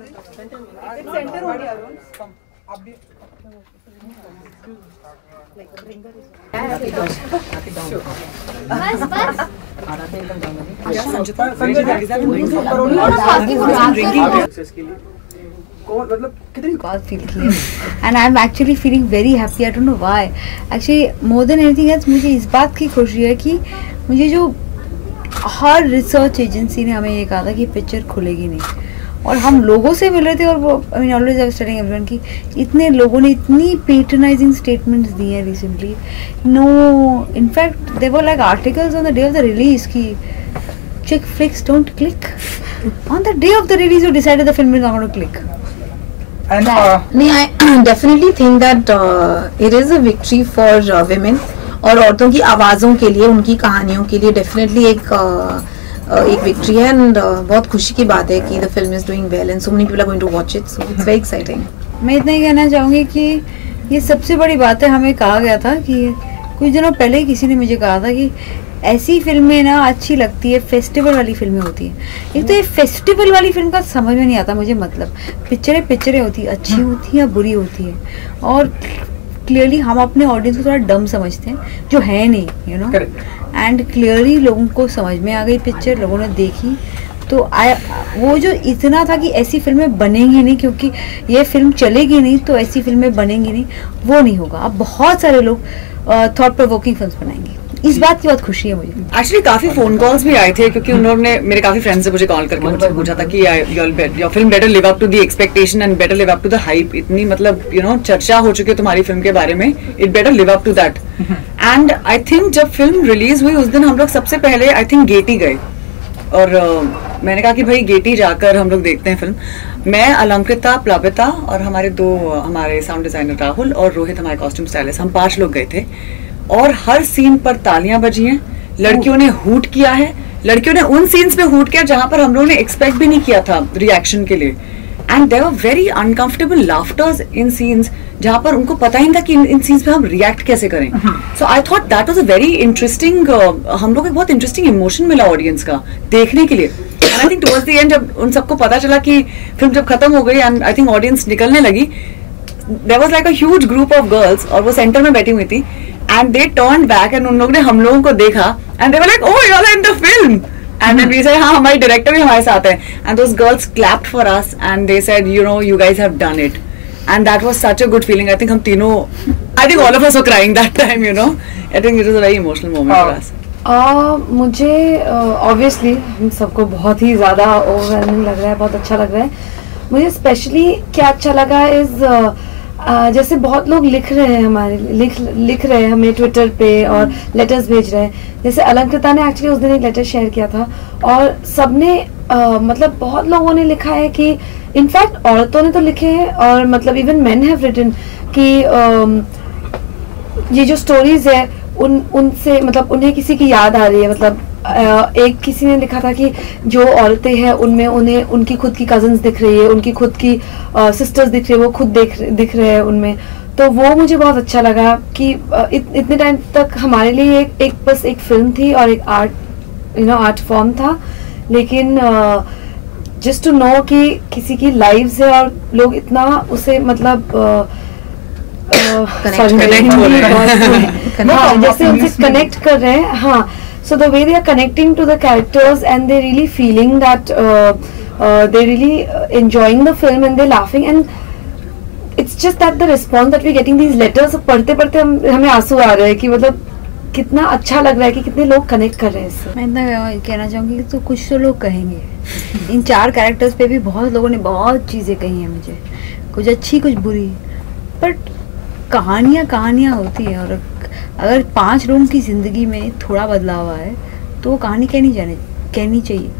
Centre हो गया and I'm actually feeling very happy. I don't know why. Actually, more than anything else, मुझे इस बात की खुशी है कि मुझे जो हर रिसर्च एजेंसी ने हमें ये कहा था कि पिक्चर खुलेगी नहीं, और हम लोगों से मिल रहे थे, और वो I mean always I was telling everyone कि इतने लोगों ने इतनी पेट्रनाइजिंग स्टेटमेंट्स दिए हैं recently. No, in fact there were like articles on the day of the release कि chick flicks don't click. On the day of the release you decided the film is not going to click. And I definitely think that it is a victory for women, और औरतों की आवाज़ों के लिए, उनकी कहानियों के लिए डेफिनेटली एक विक्ट्री है. एंड बहुत खुशी की बात है कि the film is doing well and so many people are going to watch it, so it's very exciting. मैं इतना ही कहना चाहूँगी कि ये सबसे बड़ी बात है. हमें कहा गया था कि कुछ दिनों पहले किसी ने मुझे कहा था कि ऐसी फिल्में ना अच्छी लगती है, फेस्टिवल वाली फिल्में होती हैं. एक तो ये फेस्टिवल वाली फिल्म का समझ में नहीं आता मुझे. मतलब पिक्चरें होती हैं, अच्छी होती हैं या बुरी होती हैं, और क्लियरली हम अपने ऑडियंस को थोड़ा डम समझते हैं जो है नहीं, यू नो. एंड क्लियरली लोगों को समझ में आ गई पिक्चर, लोगों ने देखी. तो वो जो इतना था कि ऐसी फिल्में बनेंगी नहीं क्योंकि ये फिल्म चलेगी नहीं तो ऐसी फिल्में बनेंगी नहीं, वो नहीं होगा. अब बहुत सारे लोग थॉट प्रोवोकिंग फिल्म्स बनाएंगे. इस बात की बहुत खुशी है मुझे. एक्चुअली काफी फोन कॉल्स भी आए थे क्योंकि उन्होंने, मेरे काफी फ्रेंड्स से मुझे कॉल करके मुझसे पूछा था कि your film better live up to the expectation and better live up to the hype. इतनी मतलब यू नो चर्चा हो चुकी है तुम्हारी फिल्म के बारे में, it better live up to that. And I think जब फिल्म रिलीज हुई उस दिन हम लोग सबसे पहले आई थिंक गेटी गए, और मैंने कहा कि भाई गेटी जाकर हम लोग देखते हैं फिल्म. मैं, अलंकृता, प्लाविता और हमारे साउंड डिजाइनर राहुल और रोहित हमारे कॉस्ट्यूम स्टाइलिस्ट, हम 5 लोग गए थे. और हर सीन पर तालियां बजी हैं, लड़कियों ने हूट किया है, लड़कियों ने उन सीन्स पे हूट किया जहां पर हम लोगों ने एक्सपेक्ट भी नहीं किया था रिएक्शन के लिए. And there were very uncomfortable laughters in scenes जहां पर उनको पता ही नहीं था कि इन सीन्स पे हम रिएक्ट कैसे करें. So I thought that was a very interesting, हम लोग को बहुत इंटरेस्टिंग इमोशन मिला ऑडियंस का देखने के लिए. And I think towards the end जब उन सबको पता चला कि फिल्म जब खत्म हो गई एंड आई थिंक ऑडियंस निकलने लगी, there was like a huge group of girls, और वो सेंटर में बैठी हुई थी. And they turned back and उन लोगों ने हम लोगों को देखा and they were like, oh, you all are in the film. And then we said, हाँ, हमारे director भी हमारे साथ है. And those girls clapped for us and they said, you know, you guys have done it. And that was such a good feeling. I think हम तीनों, I think all of us were crying that time, you know. I think it was a very emotional moment for us. मुझे obviously हम सबको बहुत ही ज़्यादा overwhelming लग रहा है, बहुत अच्छा लग रहा है. मुझे स्पेशली क्या अच्छा लगा इज जैसे बहुत लोग लिख रहे हैं हमारे लिख रहे हैं हमें ट्विटर पे और लेटर्स भेज रहे हैं. जैसे अलंकृता ने एक्चुअली उस दिन एक लेटर शेयर किया था, और सबने मतलब बहुत लोगों ने लिखा है कि इनफैक्ट औरतों ने तो लिखे हैं, और मतलब इवन मेन हैव रिटन कि ये जो स्टोरीज है उनसे मतलब उन्हें किसी की याद आ रही है. मतलब एक किसी ने लिखा था कि जो औरतें हैं उनमें उन्हें उनकी खुद की कजन्स दिख रही है, उनकी खुद की सिस्टर्स दिख रही है, वो खुद दिख रहे हैं उनमें. तो वो मुझे बहुत अच्छा लगा कि इतने टाइम तक हमारे लिए बस एक फिल्म थी और एक आर्ट फॉर्म था, लेकिन जस्ट टू नो कि किसी की लाइव्स है और लोग इतना उसे मतलब जैसे उनसे कनेक्ट कर रहे हैं. हाँ, so the way they are connecting to the characters and they're really feeling that they're really enjoying the film and they're laughing, and it's just that the response that we're getting these letters, पढ़ते पढ़ते हमें आंसू आ रहे हैं कि मतलब कितना अच्छा लग रहा है कि कितने लोग कनेक्ट कर रहे हैं इससे. मैं इतना कहना चाहूँगी कि तो कुछ तो लोग कहेंगे. इन 4 कैरेक्टर्स पे भी बहुत लोगों ने बहुत चीज़ें कही हैं मुझे, कुछ अच्छी कुछ बुरी, बट कहानियाँ होती हैं. और अगर 5 लोगों की ज़िंदगी में थोड़ा बदलाव आए तो वो कहानी कहनी चाहिए.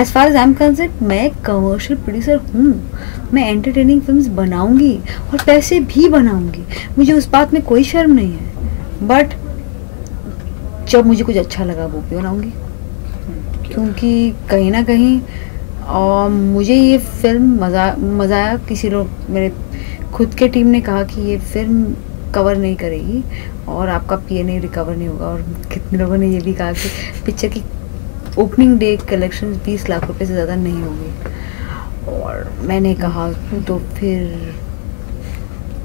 As far as I am concern, मैं कमर्शियल प्रोड्यूसर हूँ, मैं एंटरटेनिंग फिल्म्स बनाऊंगी और पैसे भी बनाऊंगी, मुझे उस बात में कोई शर्म नहीं है. बट जब मुझे कुछ अच्छा लगा वो भी बनाऊंगी, क्योंकि कहीं ना कहीं मुझे ये फिल्म मज़ा आया. किसी लोग मेरे खुद के टीम ने कहा कि ये फिल्म कवर नहीं करेगी और आपका पीएनए रिकवर नहीं होगा, और कितने लोगों ने ये भी कहा कि पिक्चर की ओपनिंग डे कलेक्शन 20 लाख रुपए से ज़्यादा नहीं होगी. और मैंने कहा तो फिर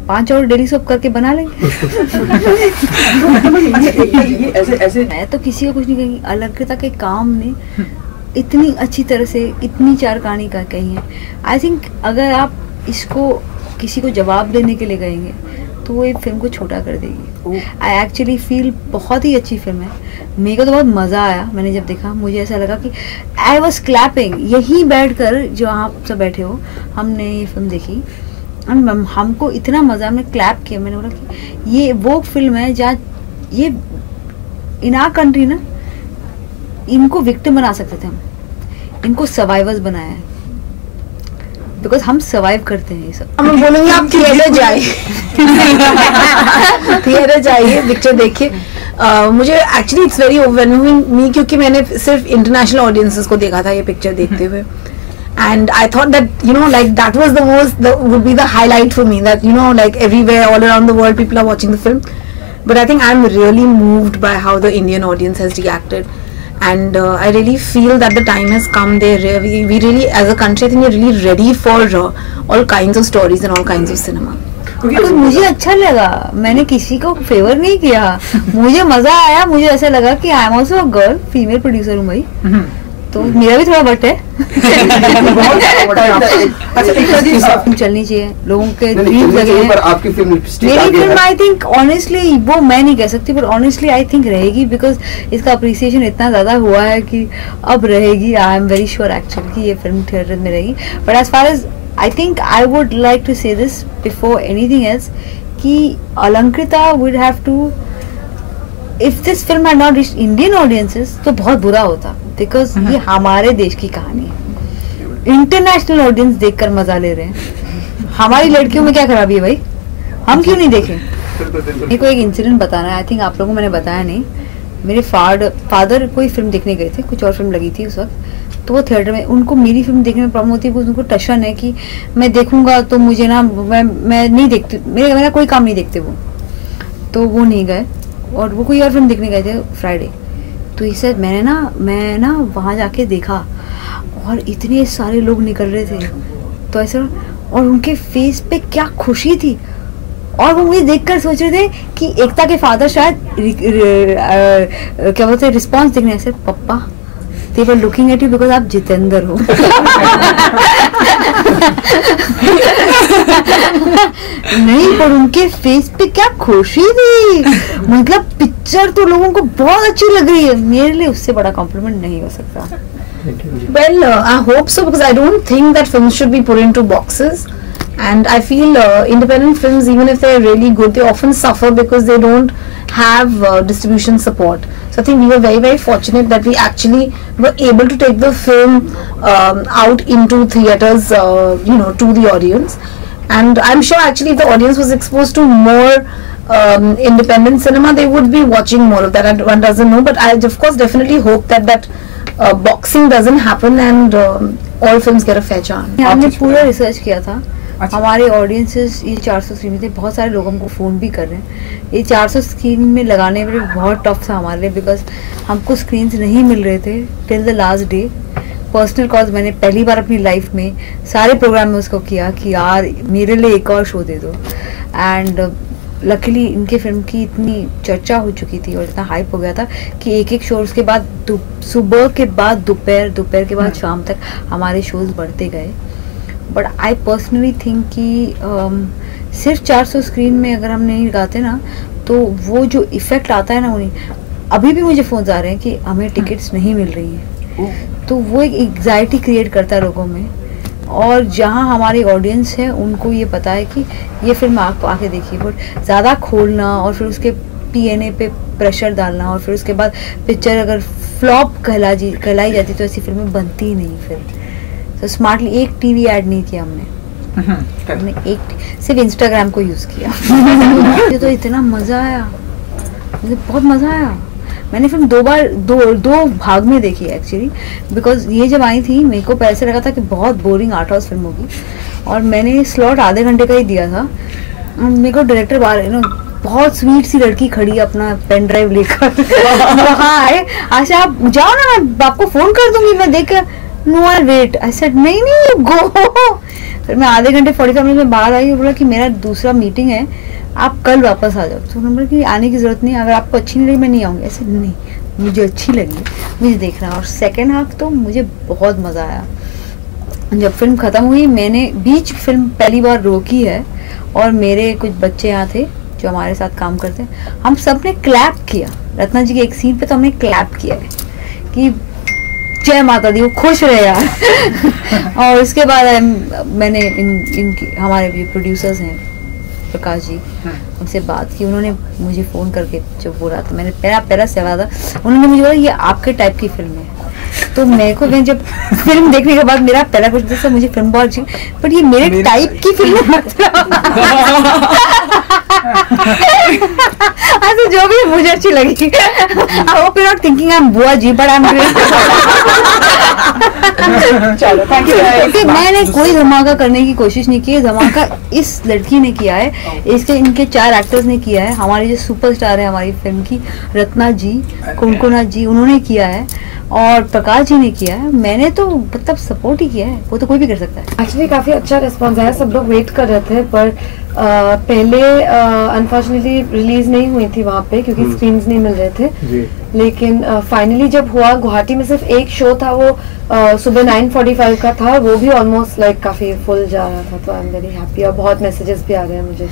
5 और डेली सोप करके बना लेंगे। ऐसे मैं तो किसी को कुछ नहीं कहेंगी, अलंकृता के काम ने इतनी अच्छी तरह से इतनी 4 कहानी का कही है। आई थिंक अगर आप इसको किसी को जवाब देने के लिए कहेंगे तो वो एक फिल्म को छोटा कर देगी। आई एक्चुअली फील बहुत ही अच्छी फिल्म है, मेरे को तो बहुत मज़ा आया। मैंने जब देखा मुझे ऐसा लगा कि आई वॉज क्लैपिंग, यहीं बैठकर जो आप सब बैठे हो हमने ये फिल्म देखी और हमको इतना मज़ा, हमने क्लैप किया। मैंने बोला कि ये वो फिल्म है जहाँ ये इन आवर कंट्री ना इनको विक्टिम बना सकते थे, हम इनको सर्वाइवर्स बनाया है, बिकॉज हम सर्वाइव करते हैं ये सब। हम बोलेंगे आप थिएटर जाइए, थिएटर जाइए, पिक्चर देखिए। मुझे एक्चुअली इट्स वेरी ओवरवेलमिंग मी, क्योंकि मैंने सिर्फ इंटरनेशनल ऑडियंसेस को देखा था ये पिक्चर देखते हुए, and I thought that like that was would be the highlight for me, that like everywhere all around the world people are watching the film. But I think I'm really moved by how the Indian audience has reacted, and I really feel that the time has come. We really, as a country, I think we're really ready for all kinds of stories and all kinds of cinema. तो मुझे अच्छा लगा, मैंने किसी को favour नहीं किया, मुझे मजा आया। मुझे ऐसा लगा कि I am also a girl, female producer हूँ भाई, तो मेरा भी थोड़ा बट है। चलनी चाहिए, लोगों के ड्रीम्स लगे हैं। आपकी फिल्म मेरी फिल्म आई थिंक ऑनेस्टली वो मैं नहीं कह सकती, पर ऑनेस्टली आई थिंक रहेगी, बिकॉज इसका अप्रिसिएशन इतना ज्यादा हुआ है कि अब रहेगी। I am very sure actually कि ये फिल्म थिएटर में रहेगी। But as far as I think I would like to say this before anything else कि Alankrita would have to, if this film had not reached Indian audiences तो बहुत बुरा होता, because ये हमारे देश की कहानी है। इंटरनेशनल ऑडियंस देखकर मजा ले रहे हैं, हमारी लड़कियों में क्या खराबी है भाई, हम क्यों नहीं देखें। मेरे को एक इंसिडेंट बताना है, आई थिंक आप लोगों को मैंने बताया नहीं। मेरे फादर कोई फिल्म देखने गए थे, कुछ और फिल्म लगी थी उस वक्त, तो वो थिएटर में, उनको मेरी फिल्म देखने में प्रॉब्लम होती है, उनको टशन है कि मैं देखूंगा तो मुझे ना मैं नहीं देखती, मेरा कोई काम नहीं देखते वो, तो वो नहीं गए और वो कोई और फिल्म देखने गए थे फ्राइडे। तो इसे मैं ना वहाँ जाके देखा और इतने सारे लोग निकल रहे थे, तो ऐसा, और उनके फेस पे क्या खुशी थी, और वो मुझे देखकर सोच रहे थे कि एकता के फादर शायद क्या बोलते हैं रिस्पॉन्स देखने ऐसे, पप्पा they were looking at you because आप जितेंद्र हो। नहीं, पर उनके फेस पे क्या खुशी थी, मतलब पिक्चर तो लोगों को बहुत अच्छी लग रही है। मेरे लिए उससे बड़ा कॉम्प्लीमेंट नहीं हो सकता। Well, I hope so, because I don't think that films should be put into boxes, and I feel independent films, even if they're really good, they often suffer because they don't have distribution support. So I think we were very, very fortunate that we actually were able to take the film out into theaters, to the audience. And I'm sure actually if the audience was exposed to more independent cinema, they would be watching more of that. And one doesn't know, but I of course definitely hope that boxing doesn't happen and all films get a fair chance. हमने पूरा research किया था। हमारे audiences ये 400 screen में थे, बहुत सारे लोग हमको फ़ोन भी कर रहे हैं। ये 400 स्क्रीन में लगाने में बहुत टफ था हमारे लिए, बिकॉज हमको स्क्रीन्स नहीं मिल रहे थे till the last day. Personal cause मैंने पहली बार अपनी लाइफ में सारे प्रोग्राम में उसको किया कि यार मेरे लिए एक और शो दे दो। एंड लकीली इनके फिल्म की इतनी चर्चा हो चुकी थी और इतना हाइप हो गया था कि एक शो उसके बाद सुबह के बाद दोपहर के बाद शाम तक हमारे शोज़ बढ़ते गए। बट आई पर्सनली थिंक कि सिर्फ 400 स्क्रीन में अगर हम नहीं लगाते ना, तो वो जो इफ़ेक्ट आता है ना, उन्हीं अभी भी मुझे फ़ोन आ रहे हैं कि हमें टिकट्स नहीं मिल रही हैं, तो वो एक एग्जाइटी क्रिएट करता है लोगों में। और जहाँ हमारी ऑडियंस है उनको ये पता है कि ये फिल्म आप आके देखिए, बट ज़्यादा खोलना और फिर उसके PNA पे प्रेशर डालना और फिर उसके बाद पिक्चर अगर फ्लॉप कहलाई जाती तो ऐसी फिल्में बनती ही नहीं। फिर तो स्मार्टली एक टीवी ऐड नहीं किया हमने सिर्फ इंस्टाग्राम को यूज़ किया। मुझे तो इतना मज़ा आया, मुझे बहुत मज़ा आया। मैंने फिल्म दो भाग में देखी एक्चुअली, बिकॉज ये जब आई थी मेरे को ऐसे लगा था कि बहुत बोरिंग आर्ट हाउस फिल्म होगी, और मैंने स्लॉट आधे घंटे का ही दिया था। मेरे को डायरेक्टर बाहर बहुत स्वीट सी लड़की खड़ी अपना पेन ड्राइव लेकर वहाँ आए, अच्छा आप जाओ ना, मैं आपको फ़ोन कर दूंगी, मैं देख कर no I wait. I said नहीं नहीं गो। फिर मैं आधे घंटे 45 मिनट में बाहर आई और बोला कि मेरा दूसरा मीटिंग है, आप कल वापस आ जाओ। तो उन्होंने बोला कि आने की जरूरत नहीं, अगर आपको अच्छी नहीं लगी मैं नहीं आऊँगी। ऐसे नहीं, मुझे अच्छी लगी, मुझे देखना। और सेकेंड हाफ तो मुझे बहुत मज़ा आया। जब फिल्म ख़त्म हुई, मैंने बीच फिल्म पहली बार रोकी है और मेरे कुछ बच्चे यहाँ थे जो हमारे साथ काम करते हैं, हम सब ने क्लैप किया। रत्ना जी के एक सीन पे तो हमने क्लैप किया है कि जय माता दी, वो खुश रहे यार। और उसके बाद मैंने इनकी हमारे भी प्रोड्यूसर्स हैं प्रकाश जी, उनसे बात की। उन्होंने मुझे फ़ोन करके जब बोला था, मैंने पहला सवाल था, उन्होंने मुझे बोला ये आपके टाइप की फिल्म है। तो मेरे को जब फिल्म देखने के बाद मेरा पहला क्वेश्चन था मुझे फिल्म बहुत अच्छी, बट ये मेरे टाइप की फिल्म है। अच्छा जो भी मुझे अच्छी लगी। I hope you not thinking I am बुआ जी, बट आई एम ग्रेट। चलो थैंक यू। मैंने कोई धमाका करने की कोशिश नहीं की है, धमाका इस लड़की ने किया है, इसके इनके 4 एक्टर्स ने किया है। हमारे जो सुपरस्टार है हमारी फिल्म की, रत्ना जी, कुनकुना जी, उन्होंने किया है और प्रकाश जी ने किया है। मैंने तो मतलब सपोर्ट ही किया है, वो तो कोई भी कर सकता है। एक्चुअली काफी अच्छा रिस्पॉन्स आया, सब लोग वेट कर रहे थे, पर पहले अनफॉर्चुनेटली रिलीज नहीं हुई थी वहाँ पे क्योंकि स्क्रीन्स नहीं मिल रहे थे। लेकिन फाइनली जब हुआ, गुवाहाटी में सिर्फ एक शो था, वो सुबह 9:45 का था, वो भी ऑलमोस्ट लाइक काफी फुल जा रहा था। तो आई एम वेरी हैप्पी और बहुत मैसेजेस भी आ रहे हैं मुझे।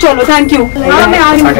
चलो थैंक यू। मैं आ रही हूँ।